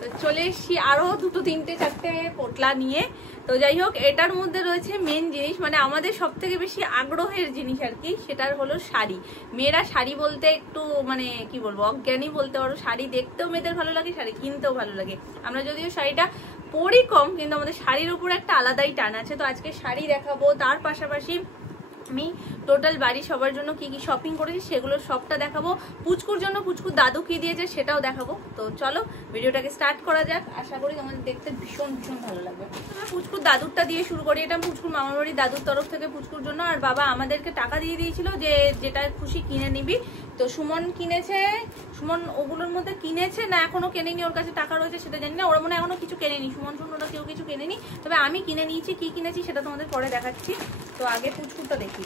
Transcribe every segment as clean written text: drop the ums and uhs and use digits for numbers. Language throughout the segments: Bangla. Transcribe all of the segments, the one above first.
তো চলে এসছি আরো দুটো তিনটে চারটে পোটলা নিয়ে। তো যাই হোক, এটার মধ্যে রয়েছে মেন জিনিস, মানে আমাদের সব থেকে বেশি আগ্রহের জিনিস আর কি, সেটার হলো শাড়ি। মেয়েরা শাড়ি বলতে একটু মানে কি বলবো, অজ্ঞানী বলতে পারো। শাড়ি দেখতেও মেয়েদের ভালো লাগে, শাড়ি কিনতেও ভালো লাগে। আমরা যদিও শাড়িটা পরি কম, কিন্তু আমাদের শাড়ির উপর একটা আলাদাই টান আছে। তো আজকে শাড়ি দেখাবো, তার পাশাপাশি আমি টোটাল বাড়ি সবার জন্য কি কি শপিং করেছি সেগুলো সবটা দেখাবো। পুচকুর জন্য পুচকুর দাদু কি দিয়েছে সেটাও দেখাবো। তো চলো ভিডিওটাকে স্টার্ট করা যাক, আশা করি তোমাদের দেখতে ভীষণ ভীষণ ভালো লাগবে। পুচকুর দাদুরটা দিয়ে শুরু করি। এটা পুচকুর মামার বাড়ির দাদুর তরফ থেকে পুচকুর জন্য, আর বাবা আমাদেরকে টাকা দিয়ে দিয়েছিল যে যেটা খুশি কিনে নিবি। তো সুমন কিনেছে, সুমন ওগুলোর মধ্যে কিনেছে না এখনো কেনেনি, ওর কাছে টাকা রয়েছে সেটা জানি না। ওরা মনে এখনো কিছু কেনেনি, সুমন ওরা কেউ কিছু কেনেনি, তবে আমি কিনে নিয়েছি। কি কিনেছি সেটা তোমাদের পরে দেখাচ্ছি। তো আগে পুচকুরটা দেখি।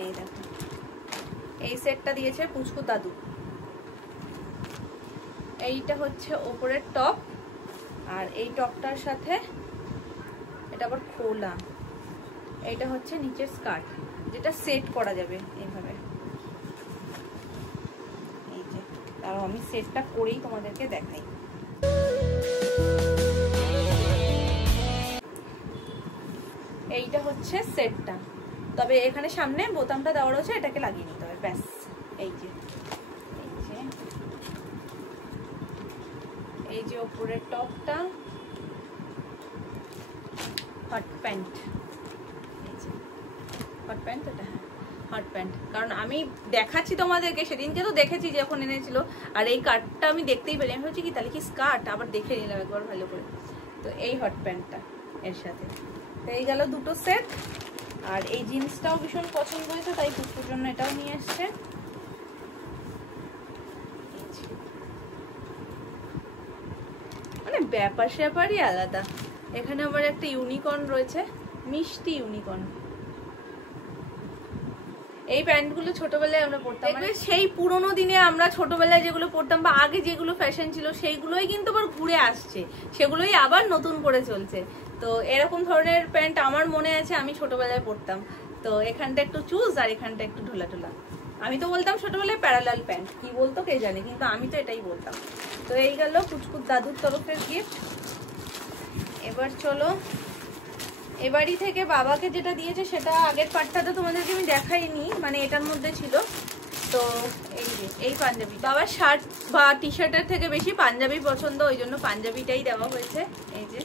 এই দেখো, এই সেটটা দিয়েছে পুচকুর দাদু। এইটা হচ্ছে ওপরের টপ, আর এই টপটার সাথে এটা আবার খোলা। এইটা হচ্ছে নিচের স্কার্ট, যেটা সেট করা যাবে এইভাবে। এই যে, তাও আমি সেটটা করেই তোমাদেরকে দেখাই। এইটা হচ্ছে সেটটা, তবে এখানে সামনে বোতামটা দেওয়া রয়েছে, এটাকে লাগিয়ে নিতে হবে ব্যাস। এই যে এই যে উপরের টপটা, হট প্যান্ট। হট প্যান্ট এটা, হ্যাঁ হট প্যান্ট। কারণ আমি দেখাচ্ছি তোমাদেরকে, সেদিনকে তো দেখেছি যখন এনেছিল, আর এই কাটটা আমি দেখতেই পেলাম। আমি ভাবছি কি তাহলে কি স্কার্ট, আবার দেখে নিলাম একবার ভালো করে। তো এই হট প্যান্টটা এর সাথে। তো এই গেল দুটো সেট। আর এই জিন্সটাও ভীষণ পছন্দ হয়েছে, তাই পুচকুর জন্য এটাও নিয়ে এসছে। মানে ব্যাপার স্যাপারই আলাদা। এখানে আবার একটা ইউনিকর্ন রয়েছে, মিষ্টি ইউনিকর্ন। এই প্যান্টগুলো ছোটবেলায় আমরা পরতাম, মানে সেই পুরোনো দিনে আমরা ছোটবেলায় যেগুলো পরতাম বা আগে যেগুলো ফ্যাশন ছিল সেইগুলোই কিন্তু আবার ঘুরে আসছে, সেগুলোই আবার নতুন করে চলছে। তো এরকম ধরনের প্যান্ট আমার মনে আছে আমি ছোটবেলায় পরতাম। তো এখানটা একটু চুজ আর এখানটা একটু ঢোলা ঢোলা। আমি তো বলতাম ছোটবেলায় প্যারালাল প্যান্ট, কি বলতো কে জানে, কিন্তু আমি তো এটাই বলতাম। তো এই গেল পুচকুর দাদুর তরফের গিফট। এবার চলো এবারই থেকে বাবাকে যেটা দিয়েছে সেটা আগের পার্টটা তোমাদেরকে আমি দেখাইনি, মানে এটার মধ্যে ছিল। তো এই যে এই পাঞ্জাবি, বাবার শার্ট বা টি শার্টের থেকে বেশি পাঞ্জাবি পছন্দ, ওই জন্য পাঞ্জাবিটাই দেওয়া হয়েছে। এই যে,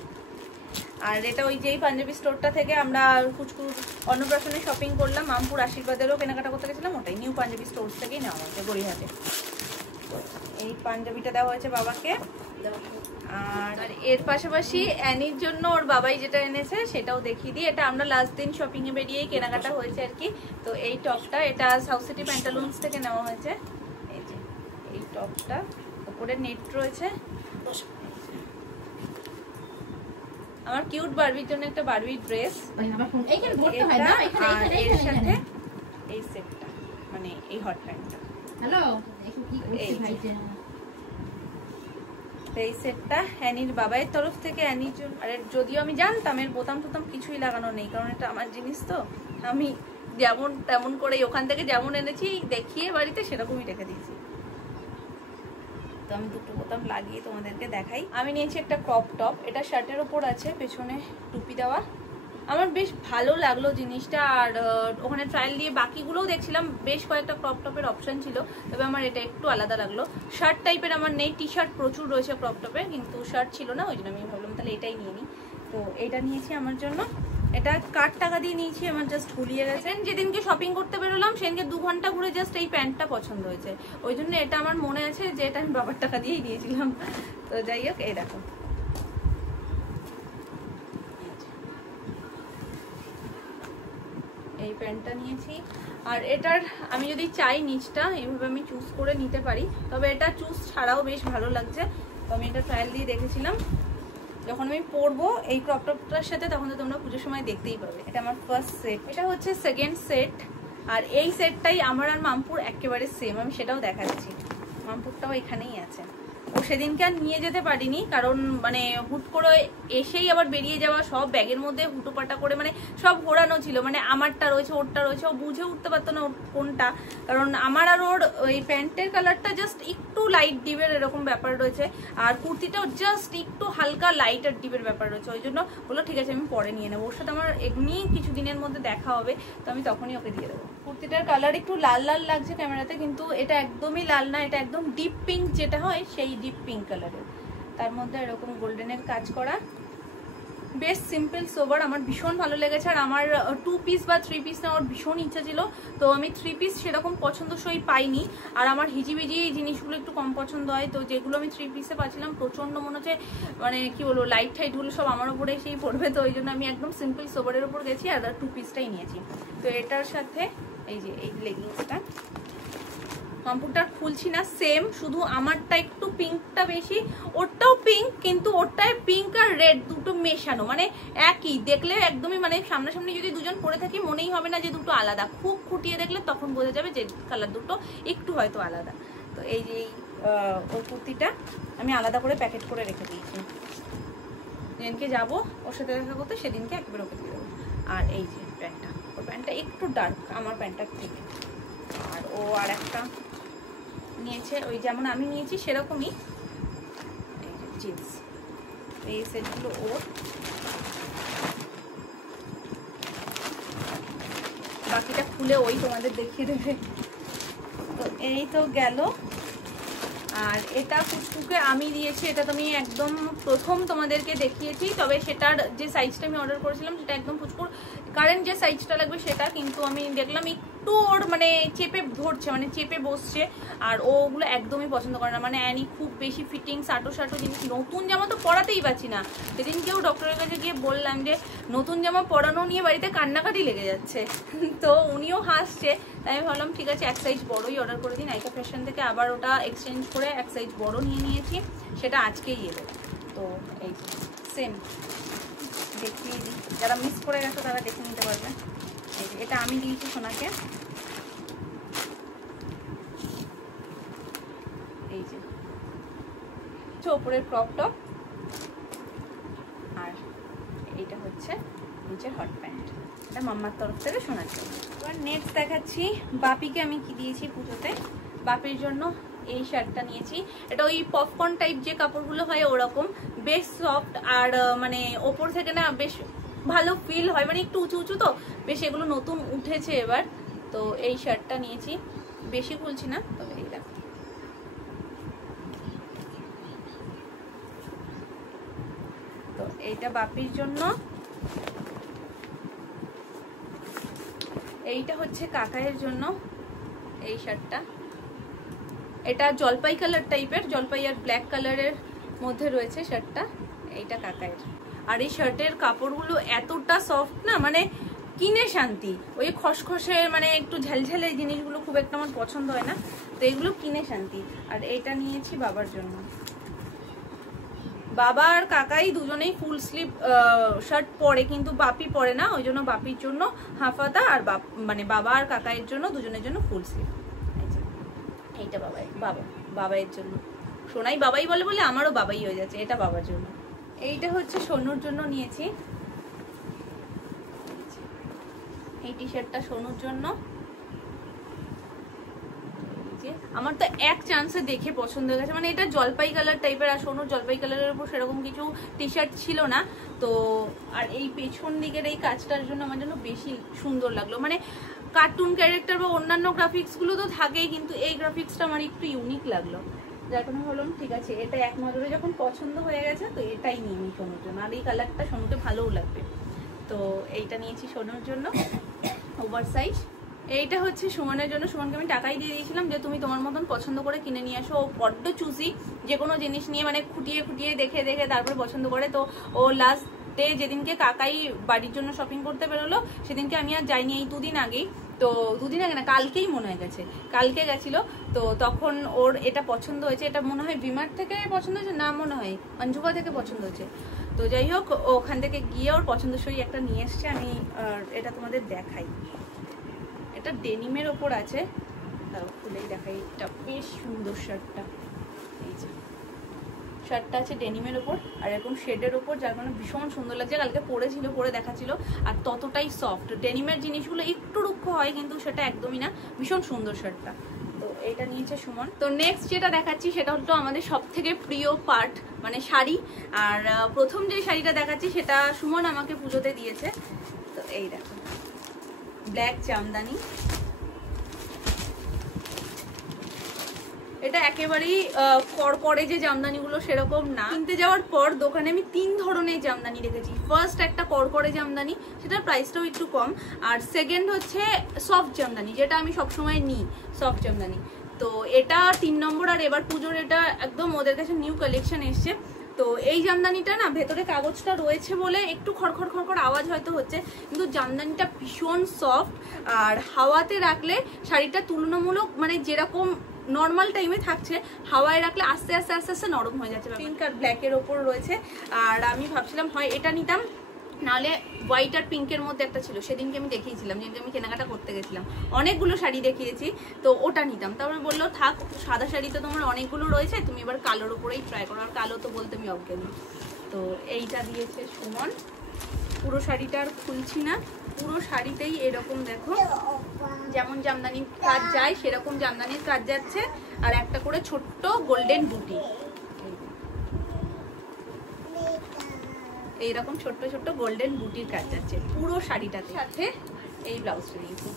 আর এটা ওই যে এই পাঞ্জাবি স্টোরটা থেকে আমরা পুচকুর অন্নপ্রাশনে শপিং করলাম, মামপুর আশীর্বাদেরও কেনাকাটা করতে গেছিলাম, ওটাই নিউ পাঞ্জাবি স্টোর থেকেই নেওয়া হয়েছে গড়িয়াহাটে। এই পাঞ্জাবিটা দেওয়া হয়েছে বাবাকে। আর এর পাশাপাশি অ্যানির জন্য ওর বাবাই যেটা এনেছে সেটাও দেখিয়ে দিই। এটা আমরা লাস্ট দিন শপিং এ বেরিয়েই কেনাকাটা হয়েছে আর কি। তো এই টপটা, এটা সাউথ সিটি প্যান্টালুন্স থেকে নেওয়া হয়েছে। এই যে এই টপটা, উপরে নেট রয়েছে। আমার কিউট বারবির জন্য একটা বারবি ড্রেস, আর এর সাথে এই সেটটা, মানে এই হট প্যান্টটা। হ্যালো, এই সেটটা অ্যানির বাবার তরফ থেকে অ্যানির জন্য। আর যদিও আমি জানতাম এর বোতাম টোতাম কিছুই লাগানো নেই, কারণ এটা আমার জিনিস, তো আমি যেমন তেমন করে ওখান থেকে যেমন এনেছি দেখিয়ে বাড়িতে সেরকমই রেখে দিয়েছি। তো আমি দুটো বোতাম লাগিয়ে তোমাদেরকে দেখাই। আমি নিয়েছি একটা ক্রপ টপ, এটা শার্টের ওপর আছে, পেছনে টুপি দেওয়া। আমার বেশ ভালো লাগলো জিনিসটা। আর ওখানে ট্রায়াল দিয়ে বাকিগুলোও দেখছিলাম, বেশ কয়েকটা ক্রপ টপের অপশন ছিল, তবে আমার এটা একটু আলাদা লাগলো। শার্ট টাইপের আমার নেই, টি শার্ট প্রচুর রয়েছে ক্রপ টপে, কিন্তু শার্ট ছিল না, ওই জন্য আমি ভাবলাম তাহলে এটাই নিয়ে নিই। তো এটা নিয়েছি আমার জন্য। এটা কার টাকা দিয়ে নিয়েছি, আমার জাস্ট ভুলিয়ে গেছে। যেদিনকে শপিং করতে বেরোলাম সেদিনকে 2 ঘন্টা ঘুরে জাস্ট এই প্যান্টটা পছন্দ হয়েছে, ওই জন্য এটা আমার মনে আছে যে এটা আমি বাবার টাকা দিয়েই নিয়েছিলাম। তো যাই হোক, এই দেখো এই প্যান্টটা নিয়েছি। আর এটার আমি যদি চাই নিচটা এইভাবে আমি চুজ করে নিতে পারি, তবে এটা চুজ ছাড়াও বেশ ভালো লাগছে। তো আমি এটা ট্রায়াল দিয়ে দেখেছিলাম, যখন আমি পরবো এই ক্রপ টপটার সাথে তখন তো তোমরা পুজোর সময় দেখতেই পাবে। এটা আমার ফার্স্ট সেট, এটা হচ্ছে সেকেন্ড সেট। আর এই সেটটাই আমার আর মামপুর একেবারে সেম, আমি সেটাও দেখাচ্ছি। মামপুরটাও এখানেই আছে। ও সেদিনকে আর নিয়ে যেতে পারিনি, কারণ মানে হুট করে এসেই আবার বেরিয়ে যাওয়া, সব ব্যাগের মধ্যে হুটোপাটা করে মানে সব ঘোরানো ছিল, মানে আমারটা রয়েছে ওরটা রয়েছে, ও বুঝে উঠতে পারতো না কোনটা, কারণ আমার আর ওর ওই প্যান্টের কালারটা জাস্ট একটু লাইট ডিপের এরকম ব্যাপার রয়েছে, আর কুর্তিটাও জাস্ট একটু হালকা লাইট আর ডিপের ব্যাপার রয়েছে। ওই জন্য বললো ঠিক আছে আমি পরে নিয়ে নেবো, ওর সাথে আমার এমনি কিছু দিনের মধ্যে দেখা হবে, তো আমি তখনই ওকে দিয়ে দেবো। কুর্তিটার কালার একটু লাল লাল লাগছে ক্যামেরাতে, কিন্তু এটা একদমই লাল না, এটা একদম ডিপ পিঙ্ক যেটা হয় সেই ডিপ পিঙ্ক কালারের, তার মধ্যে এরকম গোল্ডেনের কাজ করা, বেশ সিম্পল সোবার, আমার ভীষণ ভালো লেগেছে। আর আমার 2 পিস বা 3 পিস নেওয়ার ভীষণ ইচ্ছা ছিল, তো আমি 3 পিস সেরকম পছন্দসই পাইনি, আর আমার হিজিবিজি জিনিসগুলো একটু কম পছন্দ হয়, তো যেগুলো আমি 3 পিসে পাচ্ছিলাম প্রচন্ড মনে হচ্ছে মানে কি বলবো লাইট টাইটগুলো সব আমার উপরে এসেই পড়বে, তো ওই জন্য আমি একদম সিম্পল সোবারের উপর গেছি আর 2 পিসটাই নিয়েছি। তো এটার সাথে এই যে এই লেগিংসটা, কম্পিউটার খুলছি না, সেম, শুধু আমারটা একটু পিঙ্কটা বেশি, ওরটাও পিঙ্ক, কিন্তু ওরটায় পিঙ্ক আর রেড দুটো মেশানো, মানে একই দেখলে একদমই, মানে সামনাসামনি যদি দুজন পরে থাকি মনেই হবে না যে দুটো আলাদা, খুব খুঁটিয়ে দেখলে তখন বোঝা যাবে যে কালার দুটো একটু হয়তো আলাদা। তো এই যে ওর কুর্তিটা আমি আলাদা করে প্যাকেট করে রেখে দিয়েছি, যেদিনকে যাবো ওর সাথে দেখা করতে সেদিনকে একবার ওকে দিয়ে দেবো। আর এই যে প্যান্টটা, ওর প্যান্টটা একটু ডার্ক আমার প্যান্টটার থেকে, আর ও আর একটা নিয়েছে ওই যেমন আমি নিয়েছি সেরকমই জিন্স, এই সেটগুলো ওর, বাকিটা খুলে ওই তোমাদের দেখিয়ে দেবে। তো এই তো গেল। আর এটা ফুচকুকে আমি দিয়েছি, এটা তো আমি একদম প্রথম তোমাদেরকে দেখিয়েছি, তবে সেটার যে সাইজটা আমি অর্ডার করেছিলাম সেটা একদম ফুচকুর কারেন্ট যে সাইজটা লাগবে সেটা, কিন্তু আমি দেখলাম একটু ওর মানে চেপে ধরছে, মানে চেপে বসছে, আর ওগুলো একদমই পছন্দ করে না, মানে অ্যানি খুব বেশি ফিটিং সাটো সাটো জিনিস, নতুন জামা তো পরাতেই পারছি না। সেদিন কেউ ডক্টরের কাছে গিয়ে বললাম যে নতুন জামা পরানো নিয়ে বাড়িতে কান্নাকাটি লেগে যাচ্ছে, তো উনিও হাসছে, তাই আমি ভাবলাম ঠিক আছে এক সাইজ বড়ই অর্ডার করে দিই, নাইকা ফ্যাশন থেকে আবার ওটা এক্সচেঞ্জ করে এক সাইজ বড় নিয়ে নিয়েছি, সেটা আজকেই এলো। তো এই সেম দেখিয়ে দিই, যারা মিস করে গেছে তারা দেখে নিতে পারবে। এই যে এটা আমি দিয়েছি সোনাকে, এই যে ওপরের ক্রপ টপ, আর এইটা হচ্ছে নিচের হট প্যান্ট, এটা মাম্মার তরফ থেকে সোনার জন্য। এবার নেক্সট দেখাচ্ছি বাপিকে আমি কি দিয়েছি পুজোতে। বাপির জন্য এই শার্টটা নিয়েছি, এটা ওই পপকর্ন টাইপ যে কাপড়গুলো হয় ওরকম, বেশ সফট, আর মানে ওপর থেকে না বেশ ভালো ফিল হয়, মানে একটু উঁচু উঁচু তো বেশ, এগুলো নতুন উঠেছে এবার। তো এই শার্টটা নিয়েছি, বেশি খুলছি না, তবে এই দেখো তো এইটা বাপির জন্য। এইটা হচ্ছে কাকাইয়ের জন্য এই শার্টটা, এটা জলপাই কালার টাইপের, জলপাই আর ব্ল্যাক কালারের মধ্যে রয়েছে শার্টটা, এইটা কাকাইয়ের। আর এই শার্টের কাপড়গুলো এতটা সফট না, মানে কিনে শান্তি, ওই খসখসে মানে একটু ঝালঝালে জিনিসগুলো খুব একটা আমার পছন্দ হয় না, তো এগুলো কিনে শান্তি। আর এটা নিয়েছি বাবার জন্য, বাবা আর কাকাই দুজনেই ফুল স্লিভ শার্ট পরে, কিন্তু বাপি পরে না, ওই জন্য বাপির জন্য হাফাতা, আর মানে বাবা আর কাকাইয়ের জন্য দুজনের জন্য ফুল স্লিভ। এইটা বাবাইয়ের জন্য, সোনাই বাবাই বলে বলে আমারও বাবাই হয়ে যাচ্ছে, এটা বাবার জন্য। এইটা হচ্ছে সোনুর জন্য নিয়েছি, এই টি শার্টটা সোনুর জন্য। আমার তো এক চান্সে দেখে পছন্দ হয়ে গেছে, মানে এটা জলপাই কালার টাইপের, আর সোনুর জলপাই কালারের উপর সেরকম কিছু টি শার্ট ছিল না, তো আর এই পেছন দিকের এই কাজটার জন্য আমার জন্য বেশি সুন্দর লাগলো, মানে কার্টুন ক্যারেক্টার বা অন্যান্য গ্রাফিক্সগুলো তো থাকেই, কিন্তু এই গ্রাফিক্সটা আমার একটু ইউনিক লাগলো, যার কারণে ভাবলাম ঠিক আছে এটা এক নজরে যখন পছন্দ হয়ে গেছে তো এটাই নিয়ে নিই সোনুর জন্য, আর এই কালারটা সোনুকে ভালোও লাগবে, তো এইটা নিয়েছি সোনুর জন্য ওভার সাইজ। এইটা হচ্ছে সুমনের জন্য, সুমনকে আমি টাকাই দিয়ে দিয়েছিলাম যে তুমি তোমার মতন পছন্দ করে কিনে নিয়ে আসো, ও বড্ড চুজি, যে কোনো জিনিস নিয়ে মানে খুঁটিয়ে খুঁটিয়ে দেখে দেখে তারপরে পছন্দ করে। তো ও লাস্ট ডে যেদিনকে কাকাই বাড়ির জন্য শপিং করতে বেরোলো সেদিনকে আমি আর যাইনি, এই দুদিন আগেই, তো দুদিন আগে না কালকেই মনে হয়ে গেছে, কালকে গেছিল, তো তখন ওর এটা পছন্দ হয়েছে, এটা মনে হয় বিমার থেকে পছন্দ হয়েছে না, মনে হয় অঞ্জুকা থেকে পছন্দ হয়েছে, তো যাই হোক ওখান থেকে গিয়ে ওর পছন্দসই একটা নিয়ে এসছে, আমি এটা তোমাদের দেখাই, এটা ডেনিমের ওপর আছে, তাও খুলেই দেখাই, এটা বেশ সুন্দর শার্টটা, এই যে শার্টটা আছে ডেনিমের ওপর আর এরকম শেডের ওপর, যার কারণে ভীষণ সুন্দর লাগছে। কালকে পরেছিল, পরে দেখাচ্ছিল, আর ততটাই সফট। ডেনিমের জিনিসগুলো একটু রুক্ষ হয়, কিন্তু সেটা একদমই না, ভীষণ সুন্দর শার্টটা। তো এইটা নিয়েছে সুমন। তো নেক্সট যেটা দেখাচ্ছি সেটা হলো আমাদের সব থেকে প্রিয় পার্ট, মানে শাড়ি। আর প্রথম যে শাড়িটা দেখাচ্ছি সেটা সুমন আমাকে পুজোতে দিয়েছে। তো এই দেখো, ব্ল্যাক জামদানি। এটা একেবারেই কড়কড়ে যে জামদানিগুলো সেরকম না। কিনতে যাওয়ার পর দোকানে আমি 3 ধরনের জামদানি দেখেছি। ফার্স্ট একটা কড়কড়ে জামদানি, সেটার প্রাইসটাও একটু কম। আর সেকেন্ড হচ্ছে সফট জামদানি, যেটা আমি সবসময় নিই, সফট জামদানি। তো এটা 3 নম্বর। আর এবার পুজোর এটা একদম ওদের কাছে নিউ কালেকশন এসছে। তো এই জামদানিটা না ভেতরে কাগজটা রয়েছে বলে একটু খড়খড় খড়খড় আওয়াজ হয়তো হচ্ছে, কিন্তু জামদানিটা ভীষণ সফট। আর হাওয়াতে রাখলে শাড়িটা তুলনামূলক, মানে যেরকম নর্মাল টাইমে থাকছে, হাওয়ায় রাখলে আস্তে আস্তে আস্তে আস্তে নরম হয়ে যাচ্ছে। পিঙ্ক আর ব্ল্যাকের ওপর রয়েছে। আর আমি ভাবছিলাম হয় এটা নিতাম, নাহলে হোয়াইট আর পিঙ্কের মধ্যে একটা ছিল, সেদিনকে আমি দেখিয়েছিলাম, যেদিনকে আমি কেনাকাটা করতে গেছিলাম। অনেকগুলো শাড়ি দেখিয়েছি, তো ওটা নিতাম। তারপরে বললো থাক, সাদা শাড়ি তো তোমার অনেকগুলো রয়েছে, তুমি এবার কালোর ওপরেই ট্রাই করো। আর কালো তো বলতে আমি অজ্ঞানী। তো এইটা দিয়েছে সুমন। পুরো শাড়িটা আর খুলছি না, পুরো শাড়িতেই এরকম দেখো যেমন জামদানির কাজ যায় সেরকম জামদানির কাজ যাচ্ছে। আর একটা করে ছোট্ট গোল্ডেন বুটি, এইরকম ছোট্ট ছোট্ট গোল্ডেন বুটির কাজ যাচ্ছে পুরো শাড়িটাতে। সাথে এই ব্লাউজটা দিয়েছি।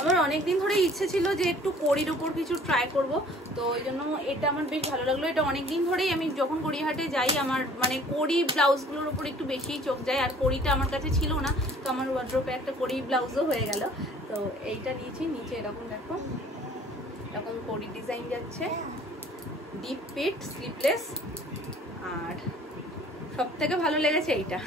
আমার অনেকদিন ধরে ইচ্ছে ছিল যে একটু কড়ির উপর কিছু ট্রাই করব, তো ওই জন্য এটা আমার বেশ ভালো লাগলো। এটা অনেকদিন ধরেই আমি যখন গড়িয়াহাটে যাই, আমার মানে কড়ি ব্লাউজগুলোর উপর একটু বেশিই চোখ যায়। আর কড়িটা আমার কাছে ছিল না, তো আমার ওয়ার্ড্রোপে একটা কড়ি ব্লাউজও হয়ে গেল। তো এইটা নিয়েছি। নিচে এরকম দেখো, এরকম কড়ি ডিজাইন যাচ্ছে, ডিপ পিট, স্লিভলেস। আর সব থেকে ভালো লেগেছে এইটা,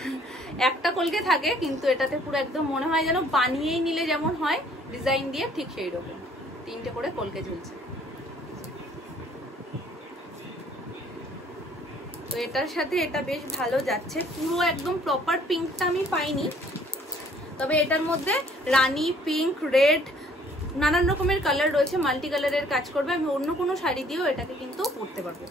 একটা কলকে থাকে, কিন্তু এটাতে পুরো একদম মনে হয় যেন বানিয়েই নিলে যেমন হয় ডিজাইন দিয়ে, ঠিক সেই রকম 3টে করে কলকে ঝুলছে। তো এটার সাথে এটা বেশ ভালো যাচ্ছে। পুরো একদম প্রপার পিঙ্কটা আমি পাইনি, তবে এটার মধ্যে রানী পিঙ্ক, রেড, নানান রকমের কালার রয়েছে, মাল্টি কালারের কাজ করবে। আমি অন্য কোনো শাড়ি দিয়েও এটাকে কিন্তু পরতে পারবো।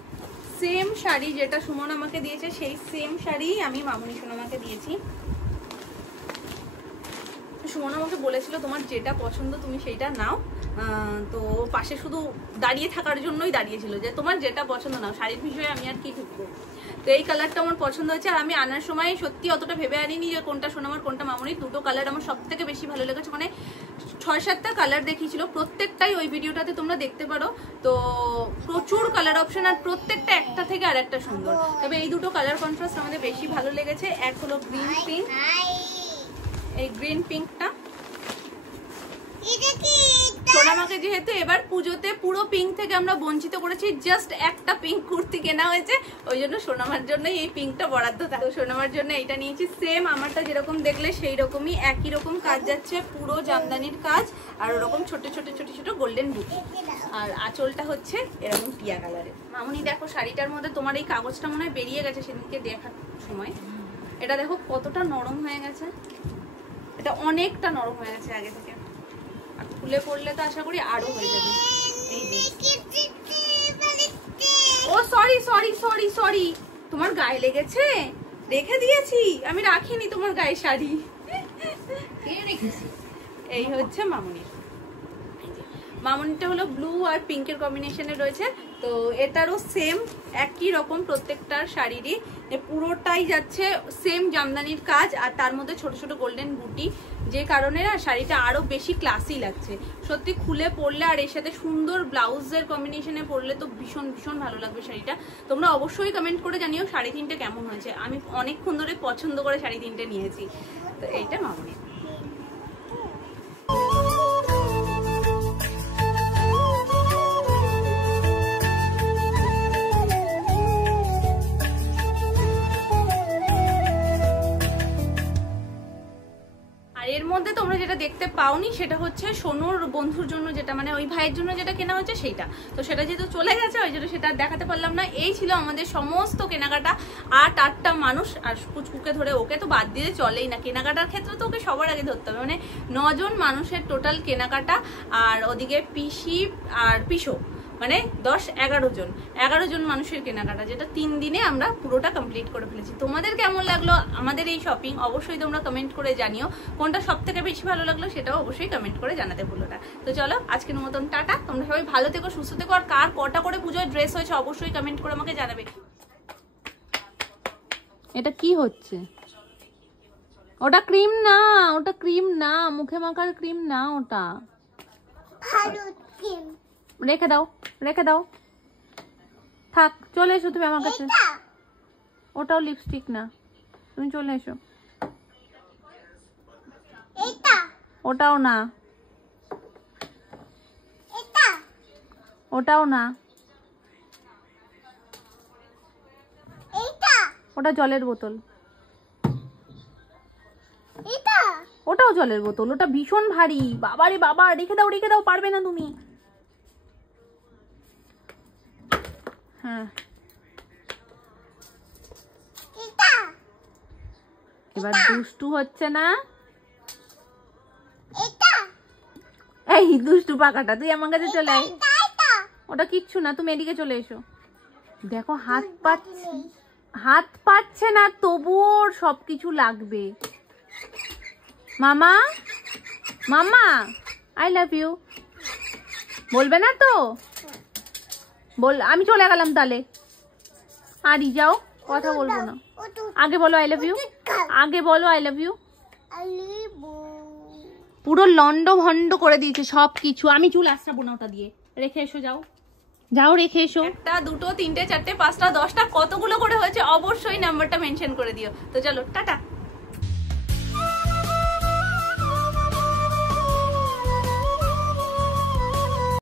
সেম শাড়ি যেটা সুমন আমাকে দিয়েছে, সেই সেম শাড়ি আমি মামনি সোনামাকে দিয়েছি। সুমন আমাকে বলেছিল তোমার যেটা পছন্দ তুমি সেইটা নাও। তো পাশে শুধু দাঁড়িয়ে থাকার জন্যই দাঁড়িয়েছিল, যে তোমার যেটা পছন্দ নাও, শাড়ির বিষয়ে আমি আর কি ঢুকবো। তো এই কালারটা আমার পছন্দ হয়েছে। আর আমি আনার সময় সত্যি অতটা ভেবে আনিনি যে কোনটা সোনামার কোনটা মামনির। দুটো কালার আমার সব থেকে বেশি ভালো লেগেছে, মানে 6-7টা কালার দেখিয়েছিল, প্রত্যেকটাই ওই ভিডিওটাতে তোমরা দেখতে পারো। তো প্রচুর কালার অপশন, আর প্রত্যেকটা একটা থেকে আর একটা সুন্দর। তবে এই দুটো কালার কন্ট্রাস্ট আমাদের বেশি ভালো লেগেছে। এক হলো গ্রিন পিঙ্ক, এই গ্রিন পিঙ্কটা সোনামাকে যেহেতু এবার পুজোতে পুরো পিঙ্ক থেকে আমরা বঞ্চিত করেছি, জাস্ট একটা পিঙ্ক কুর্তি কেনা হয়েছে, ওই জন্য সোনামার জন্য এই পিঙ্কটা বরাদ্দ থাকে। সোনামার জন্য এইটা নিয়েছি। সেম আমারটা যেরকম দেখলে সেই রকমই, একই রকম কাজ যাচ্ছে, পুরো জামদানির কাজ। আর ওরকম ছোট ছোট ছোট ছোট গোল্ডেন বুটি। আর আঁচলটা হচ্ছে এরকম টিয়া কালারের। মামনি দেখো শাড়িটার মধ্যে তোমার এই কাগজটা মনে হয় বেরিয়ে গেছে সেদিনকে দেখার সময়। এটা দেখো কতটা নরম হয়ে গেছে, এটা অনেকটা নরম হয়ে গেছে আগে থেকে। আর খুলে পড়লে তো আশা করি আরো হয়ে যাবে। এই যে, ও সরি সরি সরি সরি, তোমার গায়ে লেগেছে, রেখে দিয়েছি আমি, রাখিনি তোমার গায়ে শাড়ি। এই হচ্ছে মামনির। মামনিটা হলো ব্লু আর পিঙ্কের কম্বিনেশনে রয়েছে। তো এটারও সেম একই রকম প্রত্যেকটার শাড়িরই পুরোটাই যাচ্ছে সেম জামদানির কাজ, আর তার মধ্যে ছোট ছোট গোল্ডেন বুটি, যে কারণে না শাড়িটা আরো বেশি ক্লাসি লাগছে। সত্যি খুলে পরলে আর এর সাথে সুন্দর ব্লাউজের কম্বিনেশনে পরলে তো ভীষণ ভীষণ ভালো লাগবে শাড়িটা। তোমরা অবশ্যই কমেন্ট করে জানিও শাড়ি 3টে কেমন হয়েছে। আমি অনেকক্ষণ ধরে পছন্দ করে শাড়ি 3টে নিয়েছি। তো এইটা মামনি। এর মধ্যে তোমরা যেটা দেখতে পাওনি সেটা হচ্ছে সোনুর বন্ধুর জন্য, যেটা মানে ওই ভাইয়ের জন্য যেটা কেনা হয়েছে সেইটা। তো সেটা যেহেতু চলে গেছে ওই জন্য সেটা দেখাতে পারলাম না। এই ছিল আমাদের সমস্ত কেনাকাটা। 8-8টা মানুষ, আর পুচকুকে ধরে ওকে তো বাদ দিয়ে চলেই না। কেনাকাটার ক্ষেত্রে তো ওকে সবার আগে ধরতে হবে। মানে 9 জন মানুষের টোটাল কেনাকাটা। আর ওদিকে পিসি আর পিসো, মানে 10-11 জন মানুষের কেনাকাটা, যেটা 3 দিনে আমরা পুরোটা কমপ্লিট করে ফেলেছি। তোমাদের কেমন লাগলো আমাদের এই শপিং অবশ্যই তোমরা কমেন্ট করে জানিও, কোনটা সব থেকে বেশি ভালো লাগলো সেটাও অবশ্যই কমেন্ট করে জানাতে ভুলো না। তো চলো আজকের মতন টাটা, তোমরা সবাই ভালো থেকো, সুস্থ থেকো, আর কার কটা করে পুজোয় ড্রেস হয়েছে অবশ্যই কমেন্ট করে আমাকে জানাবে। এটা কি হচ্ছে? ওটা ক্রিম না, ওটা ক্রিম না, মুখে মাখার ক্রিম না, ওটা রেখে দাও, রেখে দাও, থাক। চলে এসো তুমি আমার কাছে। ওটাও লিপস্টিক না, তুমি চলে এসো। ওটাও না, ওটাও না, ওটা জলের বোতল, ওটাও জলের বোতল, ওটা ভীষণ ভারী। বাবারে বাবা, রেখে দাও, রেখে দাও, পারবে না তুমি। হ্যাঁ, এবার দুষ্টু হচ্ছে না। এই দুষ্টু পাকাটা, তুই আমার কাছে চলে আয়। ওটা কিচ্ছু না, তুমি এদিকে চলে এসো। দেখো হাত পাচ্ছে না, তবুও সবকিছু লাগবে। মামা, মামা আই লাভ ইউ বলবে না তো? বল, আমি চলে গেলাম তাহলে। আরি যাও, কথা বলবো না। আগে বলো আই লাভ ইউ, আগে বলো আই লাভ ইউ। পুরো লন্ড ভন্ড করে দিয়েছে সবকিছু। আমি চুল আসবো না ওটা দিয়ে, রেখে এসো, যাও যাও, রেখে এসো। 1, 2, 3, 4, 5, 10টা কতগুলো করে হয়েছে অবশ্যই নাম্বারটা মেনশন করে দিও। তো চলো টাটা।